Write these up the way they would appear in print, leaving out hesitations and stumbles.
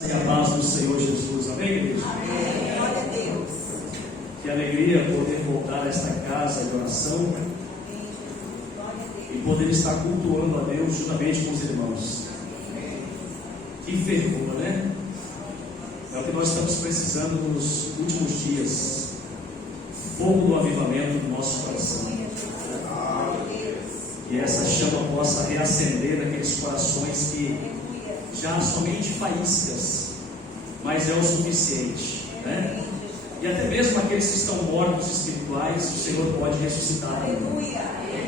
E a paz do Senhor Jesus, amém, igreja? Amém. Glória a Deus. Que alegria poder voltar a esta casa de oração e poder estar cultuando a Deus juntamente com os irmãos. Que fervor, né? É o que nós estamos precisando nos últimos dias. Fogo do avivamento do nosso coração. E essa chama possa reacender naqueles corações que já somente faíscas, mas é o suficiente, né? E até mesmo aqueles que estão mortos espirituais, o Senhor pode ressuscitar.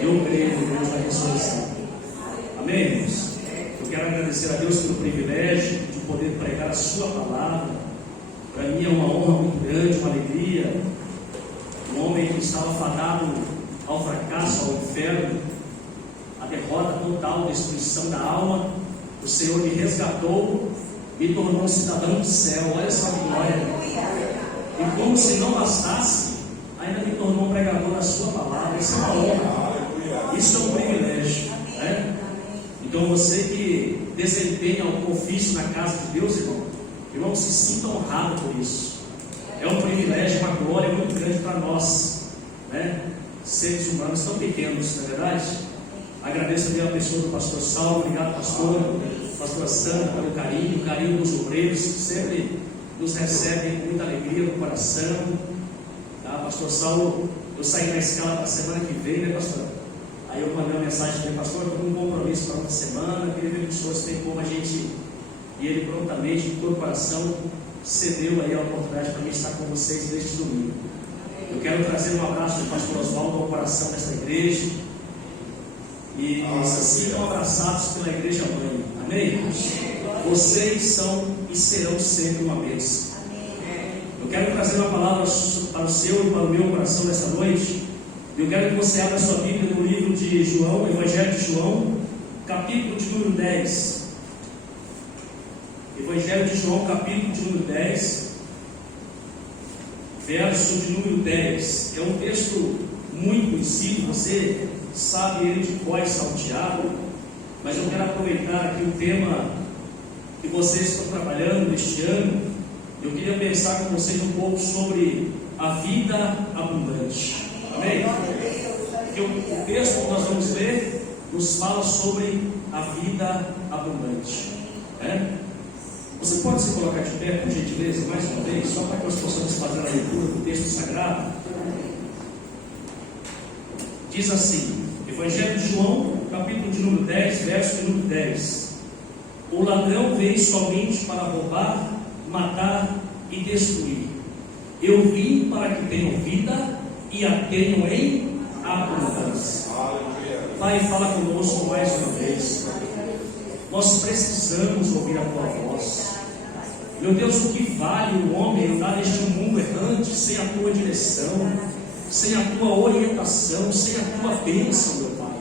Eu creio no Deus da ressurreição. Amém, irmãos? Eu quero agradecer a Deus pelo privilégio de poder pregar a sua palavra. Para mim é uma honra muito grande, uma alegria. Um homem que estava fadado ao fracasso, ao inferno, a derrota total, a destruição da alma. O Senhor me resgatou, me tornou cidadão do céu. Olha só que glória! E como se não bastasse, ainda me tornou um pregador da sua palavra. Isso é uma honra, isso é um privilégio, né? Então você que desempenha o ofício na casa de Deus, irmão, se sinta honrado por isso. É um privilégio, uma glória muito grande para nós, né? Seres humanos tão pequenos, não é verdade? Agradeço também a pessoa do pastor Saulo, obrigado pastora Sandra, pelo carinho dos obreiros, que sempre nos recebem com muita alegria no coração. Tá? Pastor Saulo, eu saí na escala para a semana que vem, né, pastor? Aí eu mandei uma mensagem para ele, pastor, eu tenho um compromisso para outra semana, queria ver com o senhor se tem como a gente. E ele prontamente, de todo o coração, cedeu aí a oportunidade para mim estar com vocês neste domingo. Eu quero trazer um abraço do pastor Oswaldo ao coração desta igreja. E se sintam abraçados pela igreja mãe, amém? Vocês são e serão sempre uma bênção. Eu quero trazer uma palavra para o seu e para o meu coração nessa noite. Eu quero que você abra sua Bíblia no livro de João, Evangelho de João, capítulo de número 10. Evangelho de João, capítulo de número 10, verso de número 10. É um texto muito conhecido, você sabe ele de cor salteado, mas eu quero aproveitar aqui o tema que vocês estão trabalhando neste ano. Eu queria pensar com vocês um pouco sobre a vida abundante. Amém? Porque o texto que nós vamos ler nos fala sobre a vida abundante. Você pode se colocar de pé, por gentileza, mais uma vez, só para que nós possamos fazer a leitura do texto sagrado. Diz assim, Evangelho de João, capítulo de número 10, verso de número 10. O ladrão veio somente para roubar, matar e destruir. Eu vim para que tenham vida e a tenham em abundância. Pai, fala conosco mais uma vez. Nós precisamos ouvir a tua voz. Meu Deus, o que vale o homem andar neste mundo errante sem a tua direção, sem a tua orientação, sem a tua bênção, meu Pai?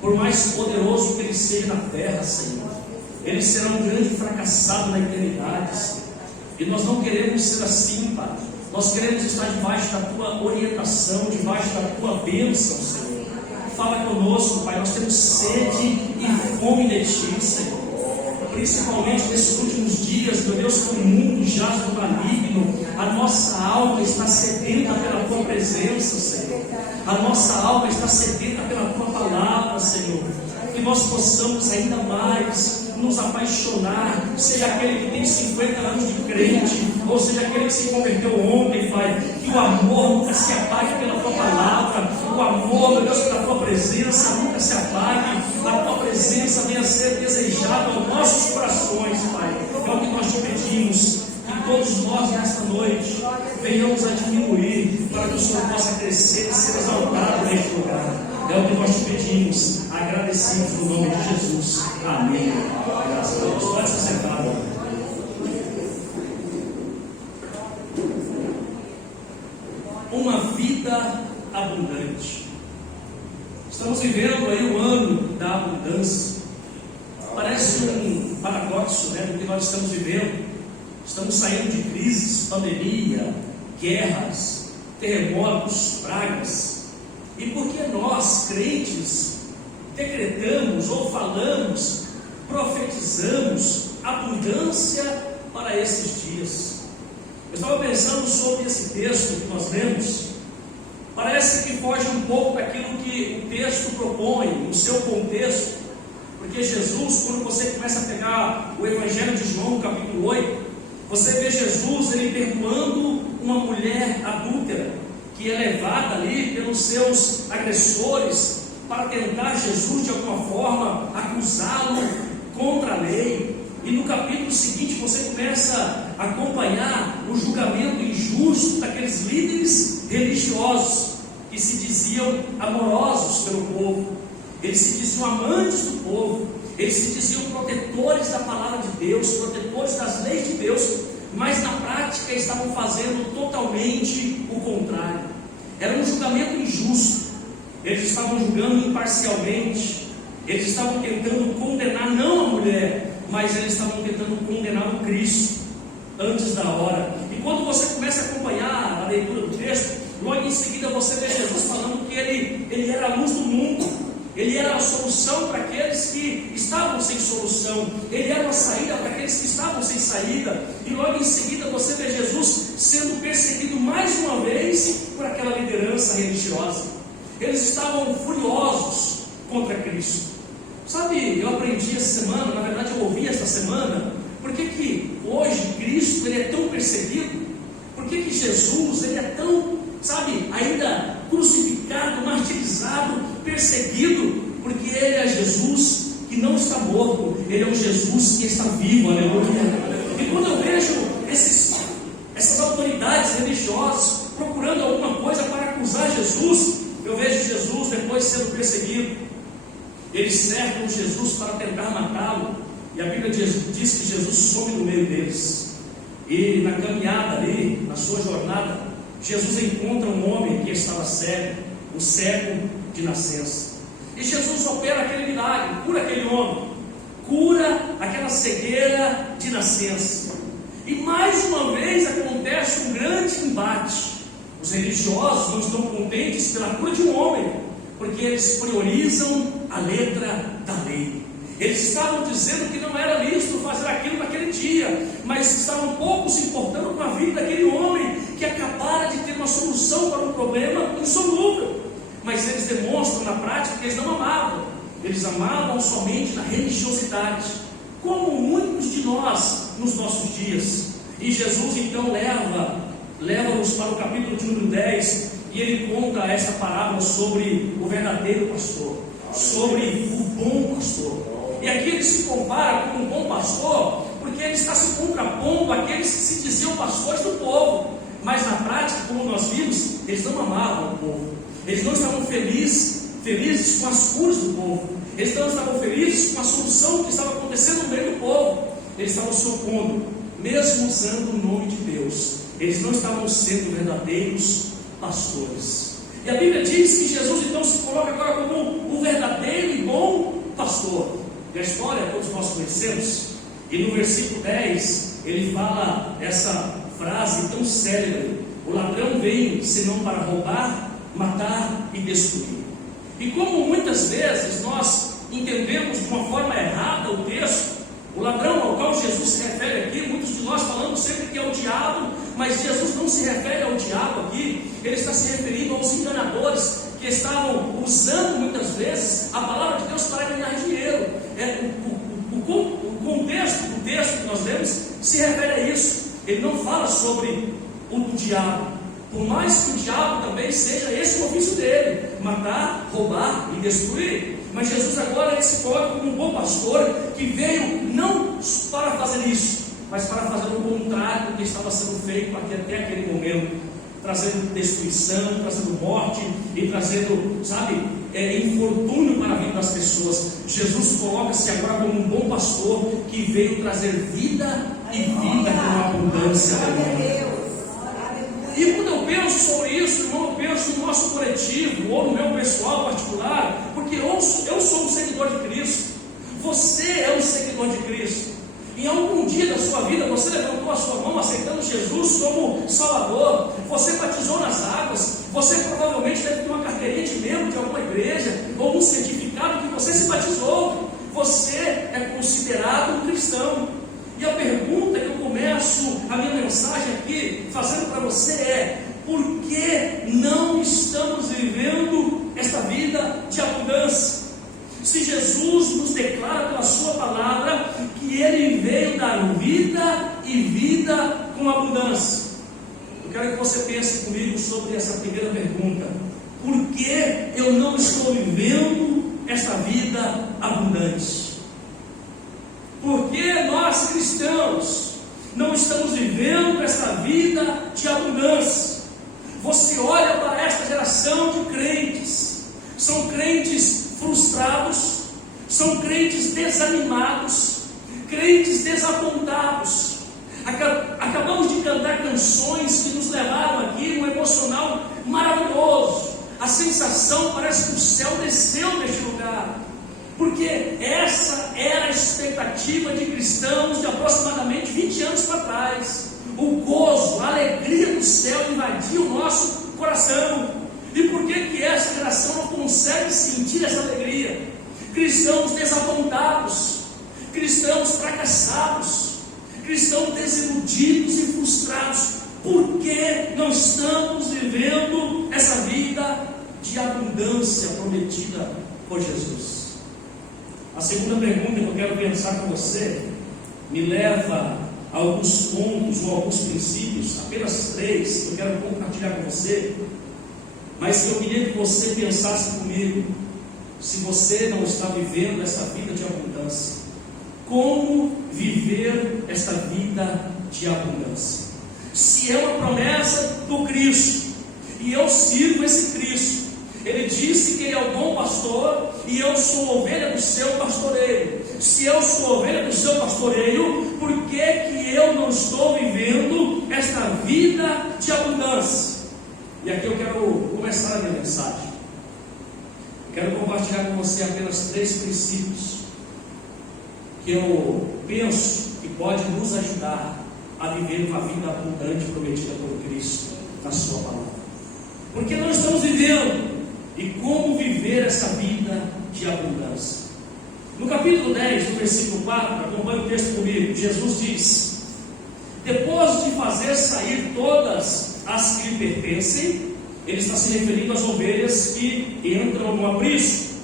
Por mais poderoso que ele seja na terra, Senhor, ele será um grande fracassado na eternidade, Senhor. E nós não queremos ser assim, Pai. Nós queremos estar debaixo da tua orientação, debaixo da tua bênção, Senhor. Fala conosco, Pai. Nós temos sede e fome de ti, Senhor. Principalmente nesses últimos dias, meu Deus, que o mundo jaz no maligno, a nossa alma está sedenta pela tua presença, Senhor. A nossa alma está sedenta pela tua palavra, Senhor. Que nós possamos ainda mais nos apaixonar, seja aquele que tem 50 anos de crente, ou seja aquele que se converteu ontem, Pai. Que o amor nunca se apague pela tua palavra, o amor, meu Deus, pela tua presença nunca se apague, a tua presença venha a ser desejada aos nossos corações, Pai. É o que nós te pedimos, que todos nós nesta noite venhamos a diminuir, para que o Senhor possa crescer e ser exaltado neste lugar. É o que nós te pedimos, agradecidos no nome de Jesus. Amém. Graças a Deus. Pode se sentar. Uma vida abundante. Estamos vivendo aí o ano da abundância. Parece um paradoxo, né, do que nós estamos vivendo. Estamos saindo de crises, pandemia, guerras, terremotos, pragas. E porque nós, crentes, decretamos ou falamos, profetizamos abundância para esses dias. Eu estava pensando sobre esse texto que nós lemos. Parece que foge um pouco daquilo que o texto propõe, no seu contexto, porque Jesus, quando você começa a pegar o Evangelho de João, capítulo 8, você vê Jesus, ele perdoando uma mulher adúltera, que é levada ali pelos seus agressores, para tentar Jesus de alguma forma acusá-lo contra a lei. E no capítulo seguinte você começa a acompanhar o julgamento injusto daqueles líderes religiosos que se diziam amorosos pelo povo, eles se diziam amantes do povo, eles se diziam protetores da palavra de Deus, protetores das leis de Deus, mas na prática estavam fazendo totalmente o contrário. Era um julgamento injusto. Eles estavam julgando imparcialmente, eles estavam tentando condenar não a mulher, mas eles estavam tentando condenar o Cristo antes da hora. E quando você começa a acompanhar a leitura do texto, logo em seguida você vê Jesus falando que ele era a luz do mundo, ele era a solução para aqueles que estavam sem solução, ele era a saída para aqueles que estavam sem saída. E logo em seguida você vê Jesus sendo perseguido mais uma vez por aquela liderança religiosa. Eles estavam furiosos contra Cristo. Sabe, eu aprendi essa semana, na verdade eu ouvi essa semana, por que hoje Cristo ele é tão perseguido? Por que Jesus ele é tão, sabe, ainda crucificado, martirizado, perseguido? Porque ele é Jesus que não está morto, ele é um Jesus que está vivo, aleluia. E quando eu vejo essas autoridades religiosas procurando alguma coisa para acusar Jesus, eu vejo Jesus depois sendo perseguido. Eles cercam Jesus para tentar matá-lo, e a Bíblia diz que Jesus some no meio deles. E na caminhada ali, na sua jornada, Jesus encontra um homem que estava cego, o cego de nascença. E Jesus opera aquele milagre, cura aquele homem, cura aquela cegueira de nascença. E mais uma vez acontece um grande embate. Os religiosos não estão contentes pela cura de um homem, porque eles priorizam a letra da lei. Eles estavam dizendo que não era lícito fazer aquilo naquele dia, mas estavam pouco se importando com a vida daquele homem que acabara de ter uma solução para um problema insolúvel. Mas eles demonstram na prática que eles não amavam, eles amavam somente na religiosidade, como muitos de nós nos nossos dias. E Jesus então leva-nos para o capítulo de número 10, e ele conta essa parábola sobre o verdadeiro pastor, sobre o bom pastor. E aqui ele se compara com um bom pastor, porque ele está se contrapondo àqueles que se diziam pastores do povo, mas na prática, como nós vimos, eles não amavam o povo, eles não estavam felizes com as curas do povo, eles não estavam felizes com a solução que estava acontecendo no meio do povo, eles estavam se opondo, mesmo usando o nome de Deus, eles não estavam sendo verdadeiros pastores. E a Bíblia diz que Jesus então se coloca agora como um verdadeiro e bom pastor. E a história todos nós conhecemos, e no versículo 10 ele fala essa frase tão célebre: o ladrão vem senão para roubar, matar e destruir. E como muitas vezes nós entendemos de uma forma errada o texto, o ladrão ao qual Jesus se refere aqui, muitos de nós falamos sempre que é o diabo, mas Jesus não se refere ao diabo aqui, ele está se referindo aos enganadores que estavam usando muitas vezes a palavra de Deus para ganhar dinheiro. O contexto do texto que nós lemos se refere a isso. Ele não fala sobre o diabo, por mais que o diabo também seja esse o ofício dele: matar, roubar e destruir. Mas Jesus agora ele se coloca como um bom pastor que veio não para fazer isso, mas para fazer o contrário do que estava sendo feito até aquele momento, trazendo destruição, trazendo morte e trazendo, infortúnio para a vida das pessoas. Jesus coloca-se agora como um bom pastor que veio trazer vida e vida com abundância. E quando eu penso sobre isso, irmão, eu penso no nosso coletivo, ou no meu pessoal particular, porque eu sou um seguidor de Cristo, você é um seguidor de Cristo. Em algum dia da sua vida, você levantou a sua mão aceitando Jesus como Salvador, você batizou nas águas, você provavelmente deve ter uma carteirinha de membro de alguma igreja, ou um certificado que você se batizou, você é considerado um cristão. E a pergunta que eu começo a minha mensagem aqui fazendo para você é: por que não estamos vivendo esta vida de abundância? Se Jesus nos declara pela sua palavra que Ele veio dar vida e vida com abundância. Eu quero que você pense comigo sobre essa primeira pergunta: por que eu não estou vivendo esta vida abundante? Por que nós cristãos não estamos vivendo esta vida de abundância? Você olha para esta geração de crentes, são crentes frustrados, são crentes desanimados, crentes desapontados. Acabamos de cantar canções que nos levaram aqui um emocional maravilhoso. A sensação parece que o céu desceu neste lugar, porque essa era a expectativa de cristãos de aproximadamente 20 anos para trás. O gozo, a alegria do céu invadiu o nosso coração. E por que essa geração não consegue sentir essa alegria? Cristãos desapontados, cristãos fracassados, cristãos desiludidos e frustrados. Por que não estamos vivendo essa vida de abundância prometida por Jesus? A segunda pergunta que eu quero pensar com você me leva a alguns pontos ou alguns princípios, apenas 3, que eu quero compartilhar com você, mas que eu queria que você pensasse comigo. Se você não está vivendo essa vida de abundância, como viver esta vida de abundância? Se é uma promessa do Cristo, e eu sirvo esse Cristo, Ele disse que Ele é o bom pastor, e eu sou ovelha do seu pastoreio. Se eu sou ovelha do seu pastoreio, por que eu não estou vivendo esta vida de abundância? E aqui eu quero começar a minha mensagem. Quero compartilhar com você apenas 3 princípios que eu penso que pode nos ajudar a viver uma vida abundante prometida por Cristo na sua palavra. Porque não estamos vivendo, e como viver essa vida de abundância? No capítulo 10, no versículo 4, acompanhe o texto comigo. Jesus diz: depois de fazer sair todas as que lhe pertencem, Ele está se referindo às ovelhas que entram no aprisco,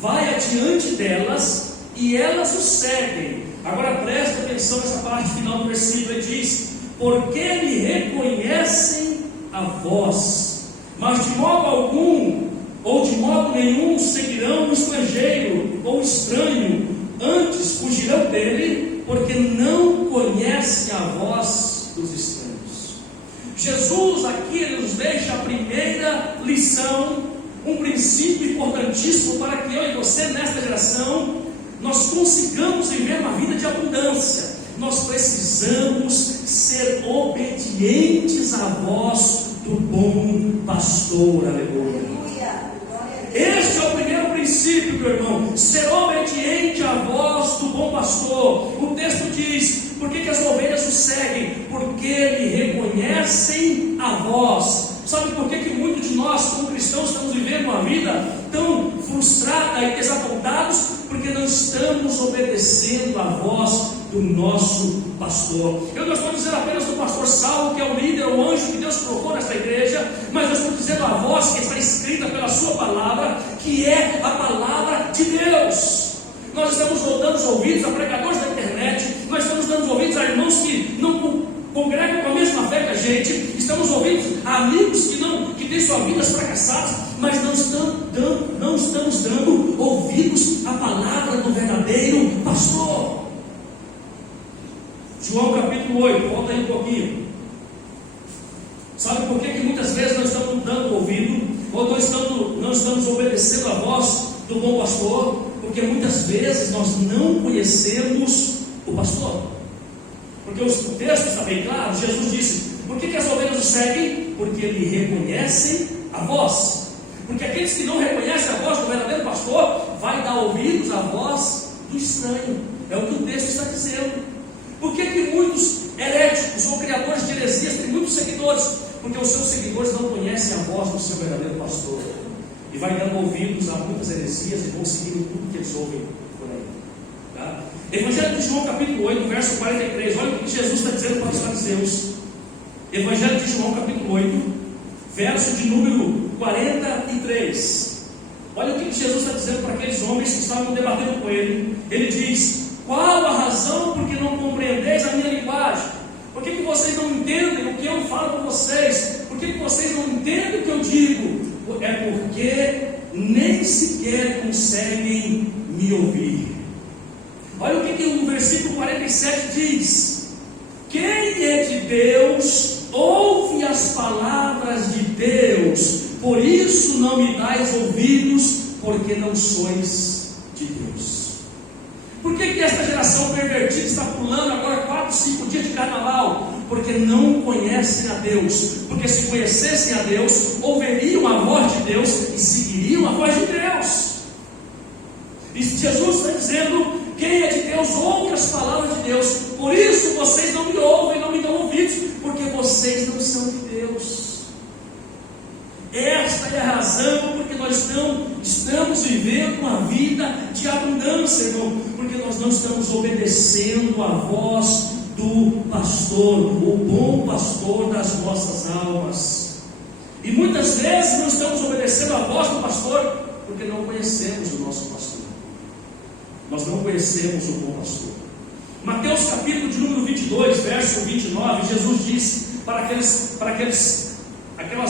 vai adiante delas e elas o seguem. Agora preste atenção nessa parte final do versículo. Ele diz: porque me reconhecem a voz, mas de modo algum ou de modo nenhum seguirão o estrangeiro ou estranho, antes fugirão dele, porque não conhecem a voz dos estranhos. Jesus aqui ele nos deixa a primeira lição, um princípio importantíssimo para que eu e você nesta geração nós consigamos viver uma vida de abundância. Nós precisamos ser obedientes à voz do bom pastor. Aleluia. Este é o primeiro princípio, meu irmão, ser obediente à voz do bom pastor. O texto diz: por que as ovelhas o seguem? Porque lhe reconhecem a voz. Sabe por que muitos de nós, como cristãos, estamos vivendo uma vida tão frustrada e desapontados? Porque não estamos obedecendo a voz do nosso pastor. Eu não estou dizendo apenas do pastor Saulo, que é o líder, o anjo que Deus colocou nesta igreja, mas eu estou dizendo a voz que está escrita pela sua palavra, que é a palavra de Deus. Nós estamos dando os ouvidos a pregadores da internet, nós estamos dando os ouvidos a irmãos que não congregam com a mesma fé que a gente, estamos ouvindo a amigos que têm suas vidas fracassadas, mas não estamos dando ouvidos à palavra do verdadeiro pastor. João capítulo 8, volta aí um pouquinho. Sabe por que muitas vezes nós estamos dando ouvido, ou não estamos obedecendo a voz do bom pastor? Porque muitas vezes nós não conhecemos o pastor. Porque o texto está bem claro. Jesus disse: por que as ovelhas o seguem? Porque lhe reconhecem a voz. Porque aqueles que não reconhecem a voz do verdadeiro pastor vai dar ouvidos à voz do estranho. É o que o texto está dizendo. Por que muitos heréticos ou criadores de heresias têm muitos seguidores? Porque os seus seguidores não conhecem a voz do seu verdadeiro pastor, e vai dando ouvidos a muitas heresias e vão seguindo tudo que eles ouvem por aí, tá? Evangelho de João capítulo 8, verso 43. Olha o que Jesus está dizendo para os fariseus. Evangelho de João capítulo 8, verso de número 43. Olha o que Jesus está dizendo para aqueles homens que estavam debatendo com ele. Ele diz: qual a razão por que não compreendeis a minha linguagem? Por que vocês não entendem o que eu falo com vocês? Por que vocês não entendem o que eu digo? É porque nem sequer conseguem me ouvir. Olha o que o versículo 47 diz: quem é de Deus ouve as palavras de Deus, por isso não me dais ouvidos, porque não sois de Deus. Por que esta geração pervertida está pulando agora 4, 5 dias de carnaval? Porque não conhecem a Deus. Porque se conhecessem a Deus, ouviriam a voz de Deus e seguiriam a voz de Deus. E Jesus está dizendo: quem é de Deus ouve as palavras de Deus, por isso vocês não me ouvem, não me dão ouvidos, porque vocês não são de Deus. Esta é a razão porque nós não estamos vivendo uma vida de abundância, irmão, porque nós não estamos obedecendo a voz do pastor, o bom pastor das nossas almas. E muitas vezes não estamos obedecendo a voz do pastor porque não conhecemos o nosso pastor. Nós não conhecemos o bom pastor. Mateus capítulo de número 22, verso 29, Jesus disse para aquela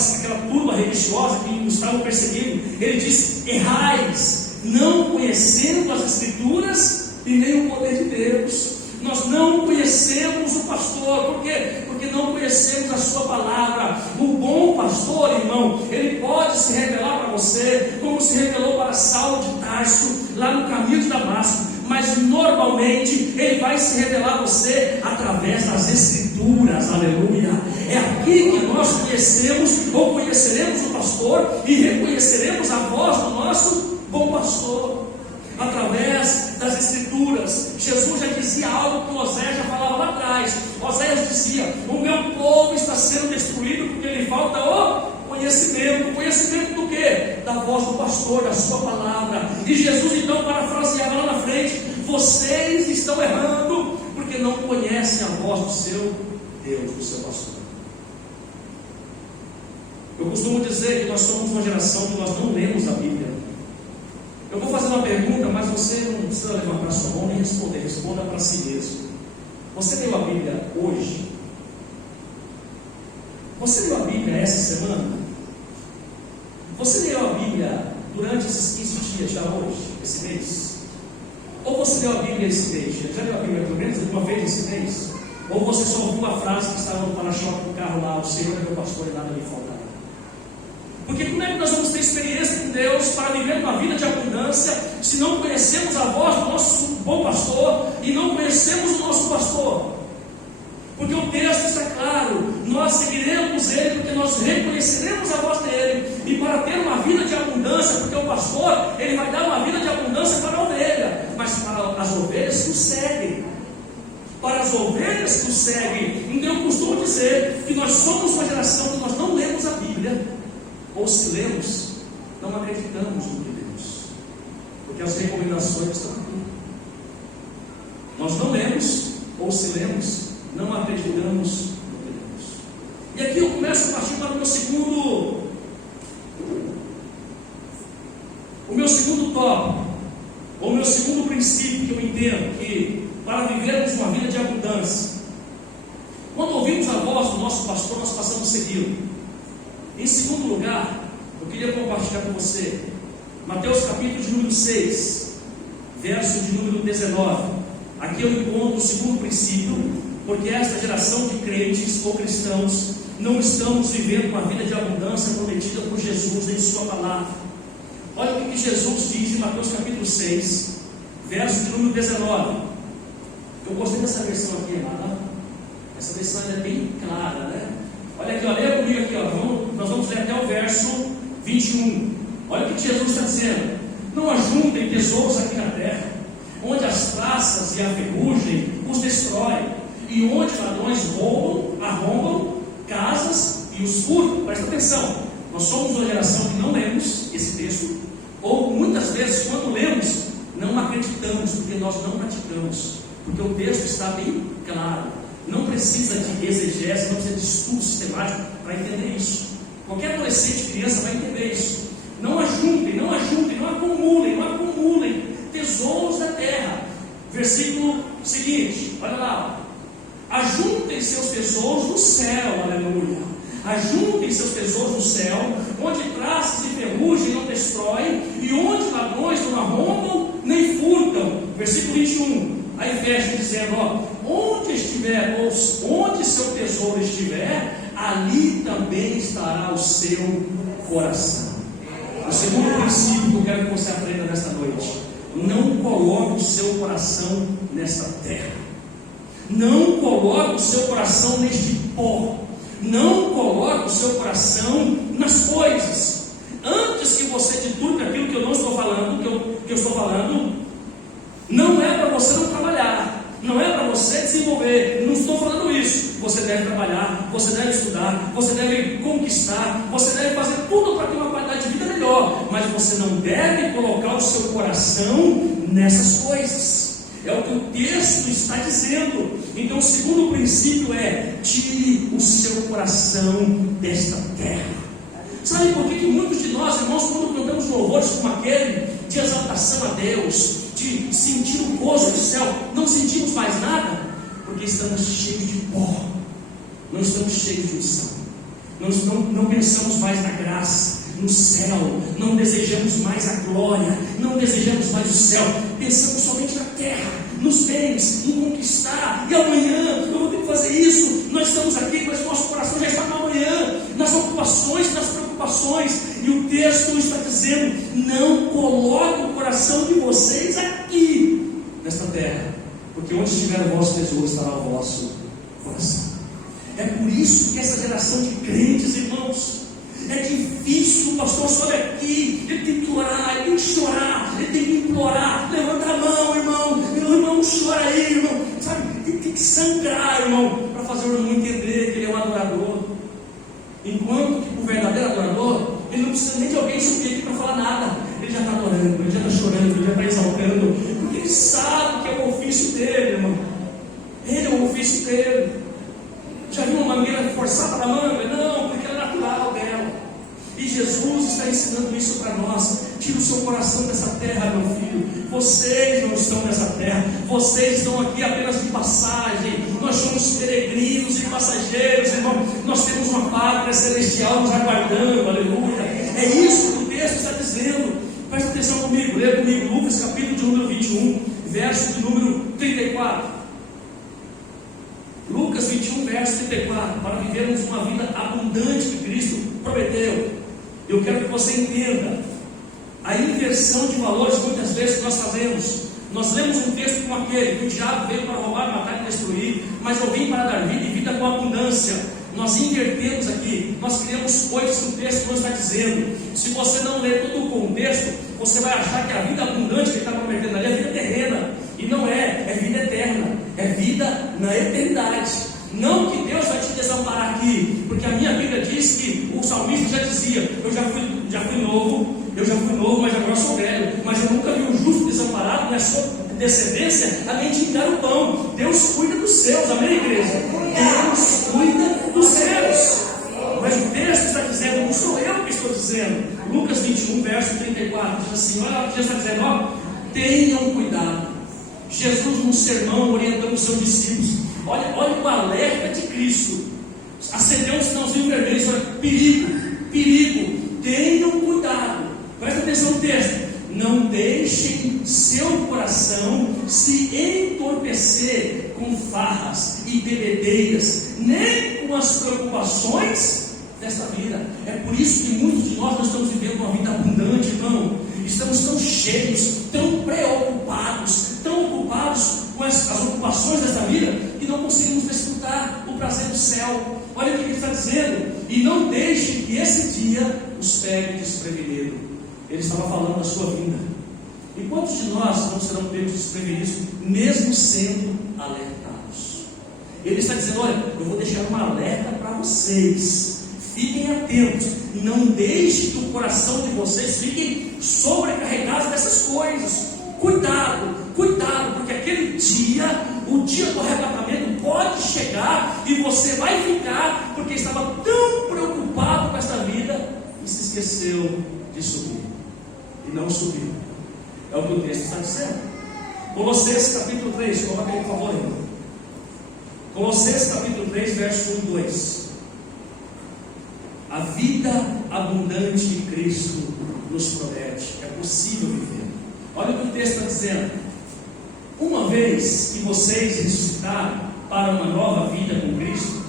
turma religiosa que nos estavam perseguindo, ele disse: errais, não conhecendo as Escrituras e nem o poder de Deus. Nós não conhecemos o pastor. Por quê? Porque não conhecemos a sua palavra. O bom pastor, irmão, ele pode se revelar para você, como se revelou para Saulo de Tarso, lá no caminho de Damasco. Mas normalmente ele vai se revelar a você através das Escrituras. Aleluia. É aqui que nós conhecemos ou conheceremos o pastor e reconheceremos a voz do nosso bom pastor, através das Escrituras. Jesus já dizia algo que Oséias já falava lá atrás. Oséias dizia: o meu povo está sendo destruído porque lhe falta o conhecimento. O conhecimento do quê? Da voz do pastor, da sua palavra. E Jesus então parafraseava lá na frente: vocês estão errando porque não conhecem a voz do seu Deus, do seu pastor. Eu costumo dizer que nós somos uma geração que nós não lemos a Bíblia. Eu vou fazer uma pergunta, mas você não precisa levantar sua mão nem responder. Responda para si mesmo. Você leu a Bíblia hoje? Você leu a Bíblia essa semana? Você leu a Bíblia durante esses 15 dias, já hoje, esse mês? Ou você leu a Bíblia esse mês? Já leu a Bíblia pelo menos uma vez esse mês? Ou você só ouviu a frase que estava no para-choque do carro lá: o Senhor é meu pastor e nada me faltará? Porque como é que nós vamos ter experiência com Deus para viver uma vida de abundância se não conhecemos a voz do nosso bom pastor e não conhecemos o nosso pastor? Porque o texto está claro: nós seguiremos ele porque nós reconheceremos a voz dele. E para ter uma vida de abundância, porque o pastor, ele vai dar uma vida de abundância para a ovelha, mas para as ovelhas que o seguem. Para as ovelhas que o seguem. Então eu costumo dizer que nós somos uma geração que nós não lemos a Bíblia, ou se lemos, não acreditamos no que lemos, porque as recomendações estão aqui. Nós não lemos, ou se lemos, não acreditamos no que lemos. E aqui eu começo a partir para o meu segundo tópico, ou o meu segundo princípio que eu entendo que para vivermos uma vida de abundância, quando ouvimos a voz do nosso pastor, nós passamos a segui-lo. Em segundo lugar, eu queria compartilhar com você Mateus capítulo de número 6, verso de número 19. Aqui eu encontro o segundo princípio, porque esta geração de crentes ou cristãos não estamos vivendo uma vida de abundância prometida por Jesus em sua palavra. Olha o que Jesus diz em Mateus capítulo 6, verso de número 19. Eu gostei dessa versão aqui, irmã. Essa versão é bem clara, né? Olha aqui, leia comigo aqui, nós vamos ler até o verso 21. Olha o que Jesus está dizendo: não ajuntem tesouros aqui na terra, onde as traças e a ferrugem os destroem, e onde ladrões arrombam casas e os furtam. Presta atenção, nós somos uma geração que não lemos esse texto, ou muitas vezes quando lemos, não acreditamos, porque nós não praticamos, porque o texto está bem claro. Não precisa de exegese, não precisa de estudo sistemático para entender isso. Qualquer adolescente, criança vai entender isso. Não ajuntem, não acumulem tesouros da terra. Versículo seguinte, olha lá. Ajuntem seus tesouros no céu, aleluia. Ajuntem seus tesouros no céu, onde traças e ferrugem não destroem, e onde ladrões não arrombam nem furtam. Versículo 21, aí fecha dizendo, onde seu tesouro estiver, ali também estará o seu coração. O segundo princípio que eu quero que você aprenda nesta noite: não coloque o seu coração nesta terra, não coloque o seu coração neste pó, não coloque o seu coração nas coisas. Antes que você deturpe aquilo que eu não estou falando, que eu estou falando, não é para você não trabalhar, não é para você desenvolver, não estou falando isso. Você deve trabalhar, você deve estudar, você deve conquistar, você deve fazer tudo para ter uma qualidade de vida melhor, mas você não deve colocar o seu coração nessas coisas. É o que o texto está dizendo. Então o segundo princípio é: tire o seu coração desta terra. Sabe por que muitos de nós, irmãos, quando cantamos louvores como aquele, de exaltação a Deus, de sentir o gozo do céu, não sentimos mais nada? Porque estamos cheios de pó, não estamos cheios de unção, não pensamos mais na graça, no céu, não desejamos mais a glória, não desejamos mais o céu, pensamos somente na terra, nos bens, em conquistar, e amanhã eu vou ter que fazer isso. Nós estamos aqui, mas nosso coração já está no amanhã, nas ocupações, nas preocupações, e o texto está dizendo: não coloque o coração de vocês aqui, nesta terra, porque onde estiver o vosso tesouro estará o vosso coração. É por isso que essa geração de crentes, irmãos, é difícil. O pastor sobe aqui, ele tem que orar, ele tem que chorar, ele tem que implorar. Levanta a mão, irmão, meu irmão, chora aí, irmão, sabe? Ele tem que sangrar, irmão, para fazer o irmão entender que ele é um adorador. Enquanto que o verdadeiro adorador, ele não precisa nem de alguém subir aqui para falar nada. Ele já está adorando, ele já está chorando, ele já está exaltando, porque ele sabe que é o ofício dele, irmão. Ele é o ofício dele. Já viu uma mangueira forçada da manga? Não, porque ela é natural dela. E Jesus está ensinando isso para nós. Tira o seu coração dessa terra, meu filho. Vocês não estão nessa terra, vocês estão aqui apenas de passagem. Nós somos peregrinos e passageiros, irmão. Nós temos uma pátria celestial nos aguardando, aleluia. É isso que o texto está dizendo. Presta atenção comigo, leia comigo Lucas capítulo de número 21, verso de número 34. Lucas 21, verso 34, para vivermos uma vida abundante que Cristo prometeu. Eu quero que você entenda a inversão de valores muitas vezes que nós fazemos. Nós lemos um texto como aquele, que o diabo veio para roubar, matar e destruir, mas eu vim para dar vida e vida com abundância. Nós invertemos aqui, nós criamos coisas que o texto não está dizendo. Se você não ler todo o contexto, você vai achar que a vida abundante que ele está prometendo ali é vida terrena, e não é, é vida eterna, é vida na eternidade. Não que Deus vai te desamparar aqui, porque a minha Bíblia diz que o salmista já dizia: eu já fui novo, mas agora sou velho, mas eu nunca vi um justo desamparado, não é sua descendência a mendigar o pão. Deus cuida dos seus, amém, igreja? Deus cuida dos seus. Mas o texto está dizendo, não sou eu que estou dizendo. Lucas 21, verso 34, diz assim: olha o que Jesus está dizendo, ó, tenham cuidado. Jesus, num sermão, orientando os seus discípulos, olha o alerta de Cristo. Acendeu um sinalzinho vermelho, olha, perigo, tenham cuidado. Presta atenção no texto: não deixem seu coração se entorpecer com farras e bebedeiras, nem com as preocupações desta vida. É por isso que muitos de nós não estamos vivendo uma vida abundante, irmão. Estamos tão cheios, tão preocupados, tão ocupados com as ocupações desta vida, que não conseguimos desfrutar o prazer do céu. Olha o que ele está dizendo: e não deixe que esse dia os pegue desprevenido. Ele estava falando da sua vinda. E quantos de nós não serão pegos desprevenidos, mesmo sendo alertados? Ele está dizendo: olha, eu vou deixar um alerta para vocês. Fiquem atentos, não deixe que o coração de vocês fique sobrecarregado dessas coisas. Cuidado, cuidado, porque aquele dia, o dia do arrebatamento pode chegar e você vai ficar, porque estava tão preocupado com esta vida e se esqueceu de subir. E não subiu. É o que o texto está dizendo. Colossenses capítulo 3, coloca aí por favor, irmão. Colossenses capítulo 3, verso 1 e 2. A vida abundante de Cristo nos promete. É possível viver. Olha o que o texto está dizendo. Uma vez que vocês ressuscitaram para uma nova vida com Cristo,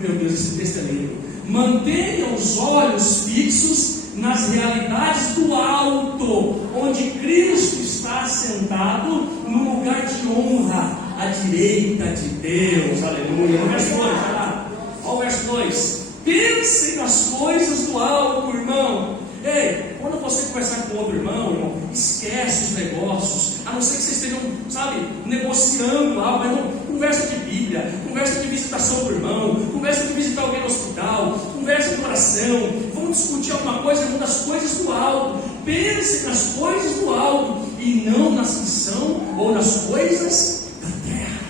meu Deus, esse texto é lindo. Mantenham os olhos fixos nas realidades do alto, onde Cristo está sentado no lugar de honra, à direita de Deus. Aleluia. No verso 2, olha lá. Olha o verso 2. Pensem nas coisas do alto, irmão. Ei, quando você conversar com outro irmão, esquece os negócios, a não ser que vocês estejam, sabe, negociando algo, mas não, conversa de Bíblia, conversa de visitação do irmão, conversa de visitar alguém no hospital, conversa de oração, vamos discutir alguma coisa, irmão, das coisas do alto. Pensem nas coisas do alto e não nas que são ou nas coisas da terra.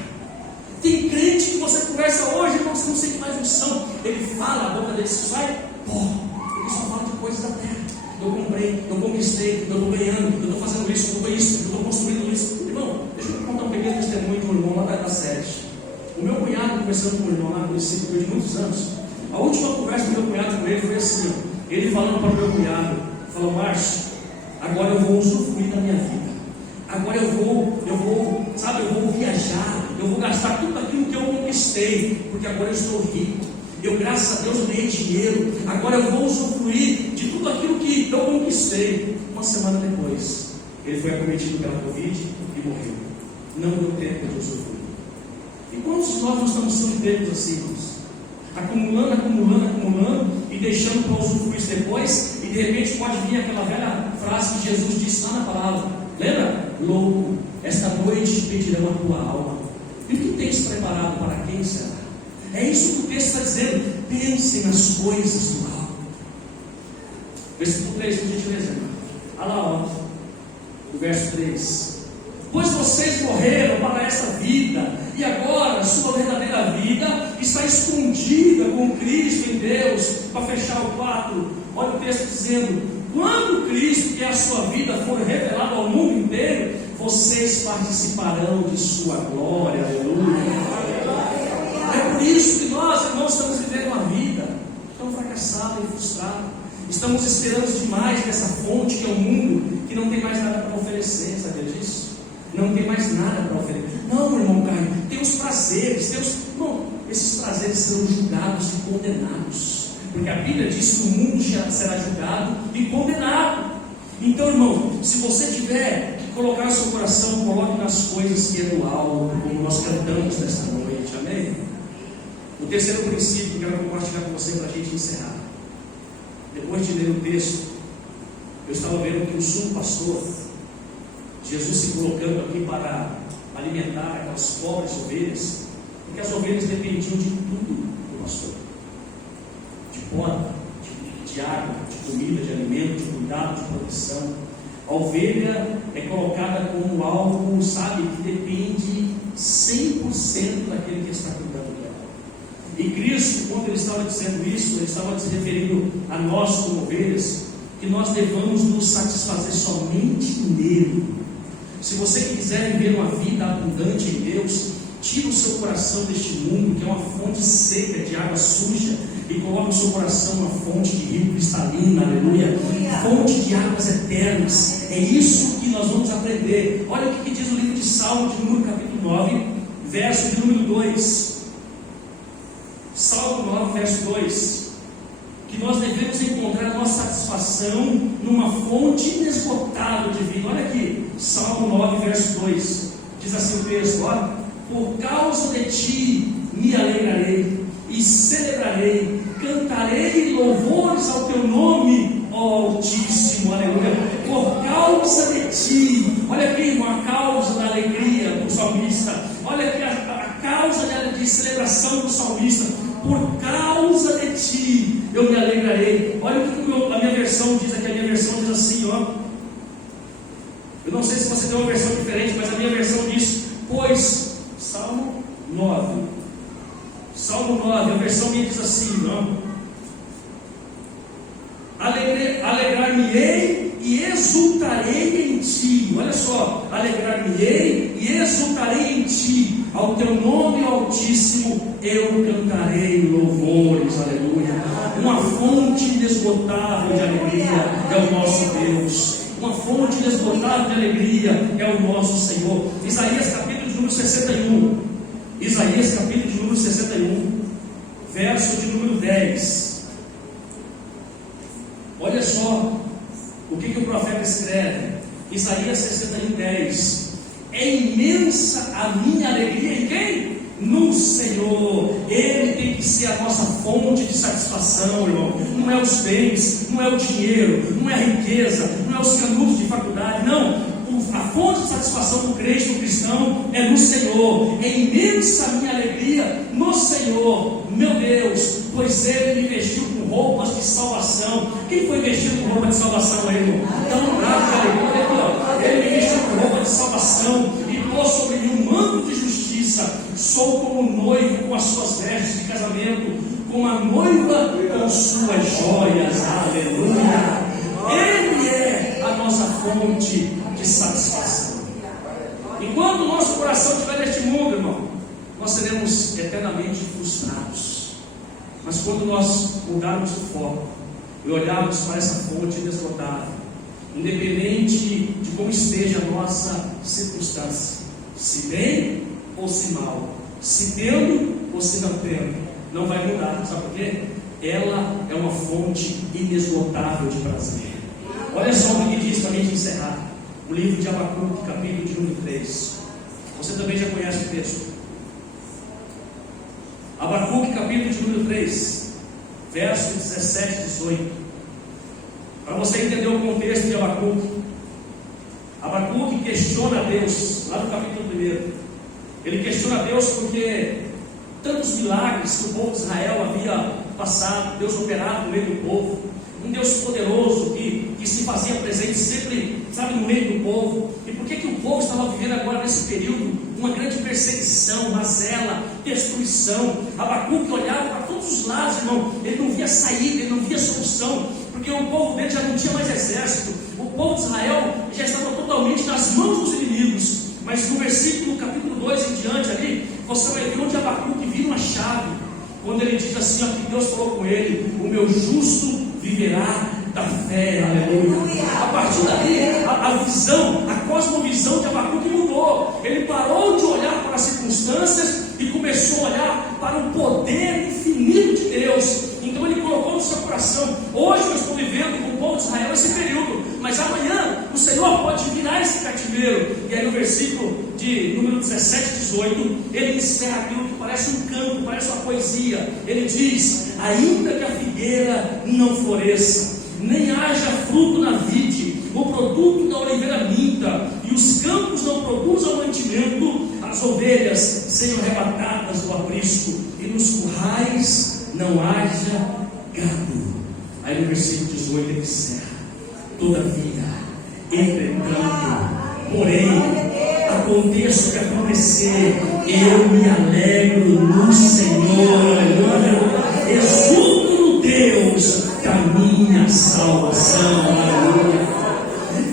Tem crente que você conversa hoje, irmão, você não sente mais unção, ele fala, a boca dele sai, ele só fala de coisas da terra. Eu comprei, eu conquistei, eu estou ganhando, eu estou fazendo isso, eu estou isso, eu estou construindo isso. Irmão, deixa eu contar um pequeno testemunho de um irmão lá da sede. O meu cunhado, conversando com o irmão lá no município de muitos anos, a última conversa do meu cunhado com ele foi assim, ele falando para o meu cunhado, falou: Márcio, agora eu vou usufruir da minha vida, agora eu vou viajar, eu vou gastar tudo aquilo que eu conquistei, porque agora eu estou rico. Eu, graças a Deus, ganhei dinheiro. Agora eu vou usufruir de tudo aquilo que eu conquistei. Uma semana depois, ele foi acometido pela Covid e morreu. Não deu tempo de usufruir. E quantos de nós não estamos soliteiros assim, irmãos? Acumulando e deixando para usufruir depois. E de repente pode vir aquela velha frase que Jesus disse lá na palavra. Lembra? Louco, esta noite pedirão a tua alma. E o que tens preparado para quem será? É isso que o texto está dizendo. Pensem nas coisas do alto. Versículo 3, por gentileza, irmão. Olha lá, ó. O verso 3. Pois vocês morreram para esta vida, e agora sua verdadeira vida está escondida com Cristo em Deus. Para fechar o 4, olha o texto dizendo: quando Cristo, que é a sua vida, for revelado ao mundo inteiro, vocês participarão de sua glória. Aleluia. É por isso que nós, irmãos, estamos vivendo uma vida tão fracassada e frustrada. Estamos esperando demais dessa fonte que é o mundo, que não tem mais nada para oferecer. Sabia disso? Não tem mais nada para oferecer. Não, irmão Caio, tem os prazeres. Irmão, esses prazeres serão julgados e condenados. Porque a Bíblia diz que o mundo será julgado e condenado. Então, irmão, se você tiver que colocar o seu coração, coloque nas coisas que é do alto, como nós cantamos nesta noite. Amém? O terceiro princípio que eu quero compartilhar com você para a gente encerrar. Depois de ler o texto, eu estava vendo que o sumo pastor, Jesus se colocando aqui para alimentar aquelas pobres ovelhas, porque as ovelhas dependiam de tudo do pastor: de poda, de água, de comida, de alimento, de cuidado, de proteção. A ovelha é colocada como algo, sabe, que depende 100% daquele que está cuidando dela. E Cristo, quando Ele estava dizendo isso, Ele estava se referindo a nós como ovelhas, que nós devamos nos satisfazer somente nele. Se você quiser viver uma vida abundante em Deus, tira o seu coração deste mundo, que é uma fonte seca de água suja, e coloque o seu coração numa fonte de rio cristalino, aleluia, fonte de águas eternas. É isso que nós vamos aprender. Olha o que diz o livro de Salmo, de número capítulo 9, verso de número 2. Salmo 9, verso 2. Que nós devemos encontrar a nossa satisfação numa fonte inesgotável de vida. Olha aqui, Salmo 9, verso 2. Diz assim o texto: olha, por causa de ti me alegrarei e celebrarei, cantarei louvores ao teu nome, ó Altíssimo, aleluia. Por causa de ti, olha aqui, irmão, a causa da alegria do salmista. Olha aqui a causa de celebração do salmista. Por causa de ti eu me alegrarei. Olha o que a minha versão diz aqui. A minha versão diz assim, ó: Eu não sei se você tem uma versão diferente, mas a minha versão diz: pois, Salmo 9. Salmo 9, a versão minha diz assim, não? Alegrar-me-ei e exultarei em ti. Olha só, alegrar-me-ei e exultarei em ti. Ao teu nome altíssimo eu cantarei louvores, aleluia. Uma fonte inesgotável de alegria é o nosso Deus. Uma fonte inesgotável de alegria é o nosso Senhor. Isaías capítulo de número 61. Isaías capítulo de número 61, verso de número 10. Olha só o que o profeta escreve. Isaías 61, 10. É imensa a minha alegria em quem? No Senhor. Ele tem que ser a nossa fonte de satisfação, irmão. Não é os bens, não é o dinheiro, não é a riqueza, não é os canudos de faculdade, não. A fonte de satisfação do crente, do cristão, é no Senhor. É imensa a minha alegria no Senhor, meu Deus, pois Ele me vestiu com roupas de salvação. Quem foi vestido com roupa de salvação aí, irmão? Então, bravo de alegria. Ele me vestiu com roupa de salvação e pôs sobre mim um manto de justiça. Sou como um noivo com as suas vestes de casamento, como a noiva com suas joias. Aleluia. Ele é a nossa fonte de satisfação. Enquanto o nosso coração estiver neste mundo, irmão, nós seremos eternamente frustrados. Mas quando nós mudarmos o foco e olharmos para essa fonte inesgotável, independente de como esteja a nossa circunstância, se bem ou se mal, se tendo ou se não tendo, não vai mudar. Sabe por quê? Ela é uma fonte inesgotável de prazer. Olha só o que diz para a gente encerrar. O livro de Abacuque, capítulo de número 3. Você também já conhece o texto. Abacuque, capítulo de número 3, verso 17 e 18. Para você entender o contexto de Abacuque. Abacuque questiona a Deus, lá no capítulo 1. Ele questiona a Deus porque tantos milagres que o povo de Israel havia passado, Deus operado no meio do povo. Um Deus poderoso que se fazia presente sempre, sabe, no meio do povo. E por que o povo estava vivendo agora nesse período uma grande perseguição, mazela, destruição? Abacuque olhava para todos os lados, irmão. Ele não via saída, ele não via solução, porque o povo dele já não tinha mais exército. O povo de Israel já estava totalmente nas mãos dos inimigos. Mas no versículo capítulo 2 em diante ali, você vai ver onde Abacuque vira uma chave, quando ele diz assim, ó, que Deus falou com ele: o meu justo viverá da fé, aleluia. A partir dali, a visão, a cosmovisão de Abacuque mudou. Ele parou de olhar para as circunstâncias e começou a olhar para o poder infinito de Deus. Então ele colocou no seu coração: hoje eu estou vivendo com o povo de Israel esse período, mas amanhã o Senhor pode virar esse cativeiro. E aí no versículo de número 17 e 18, ele encerra aquilo que parece um canto, parece uma poesia. Ele diz: ainda que a figueira não floresça, nem haja fruto na vide, o produto da oliveira minta, e os campos não produzam mantimento, as ovelhas sejam arrebatadas do aprisco, e nos currais não haja gado. Aí no versículo 18 ele encerra: todavia, entretanto, porém, aconteça o que acontecer, eu me alegro no Senhor, aleluia. Exulto no Deus da minha salvação, aleluia.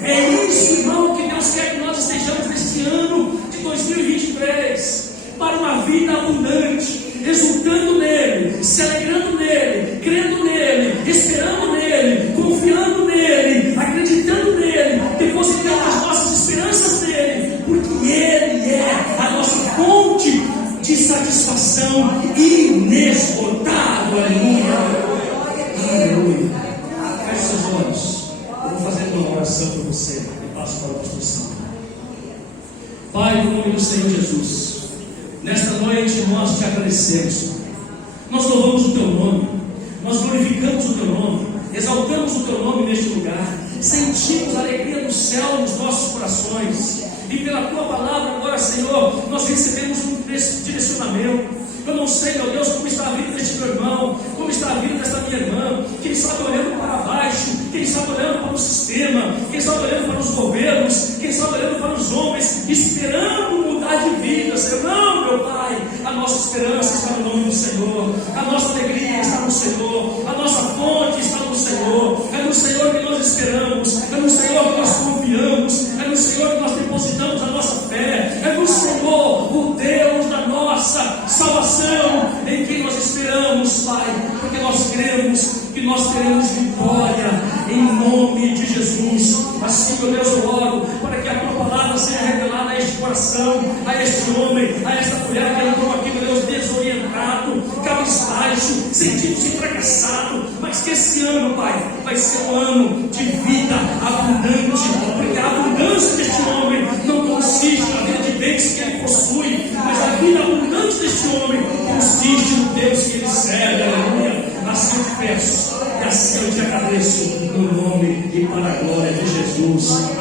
É isso, irmão, que Deus quer que nós estejamos neste ano de 2023, para uma vida abundante, exultando nele, se alegrando nele, crendo nele, esperando nele, confiando nele, acreditando nele, depositando as nossas esperanças nele, porque ele é a nossa fonte de satisfação inesgotável, aleluia. Aleluia. Feche seus olhos. Eu vou fazer uma oração para você e passo para a construção. Pai, no nome do Senhor Jesus, nesta noite nós te agradecemos. Nós louvamos o teu nome, nós glorificamos o teu nome, exaltamos o teu nome neste lugar, sentimos a alegria do céu nos nossos corações, e pela tua palavra agora, Senhor, nós recebemos um direcionamento. Eu não sei, meu Deus, como está a vida deste meu irmão, como está a vida desta minha irmã, quem sabe olhando para baixo, quem sabe olhando para o sistema, quem sabe olhando para os governos, quem sabe e nós teremos vitória em nome de Jesus. Assim, meu Deus, eu oro para que a tua palavra seja revelada a este coração, a este homem, a esta mulher que entrou aqui, meu Deus, desorientado, cabisbaixo, sentindo-se fracassado, mas que esse ano, Pai, vai ser um ano de vida abundante, porque a abundância deste homem não consiste na vida de bens que ele possui, mas a vida abundante deste homem consiste no Deus que ele serve. Aleluia. Assim eu te peço e assim eu te agradeço, no nome e para a glória de Jesus.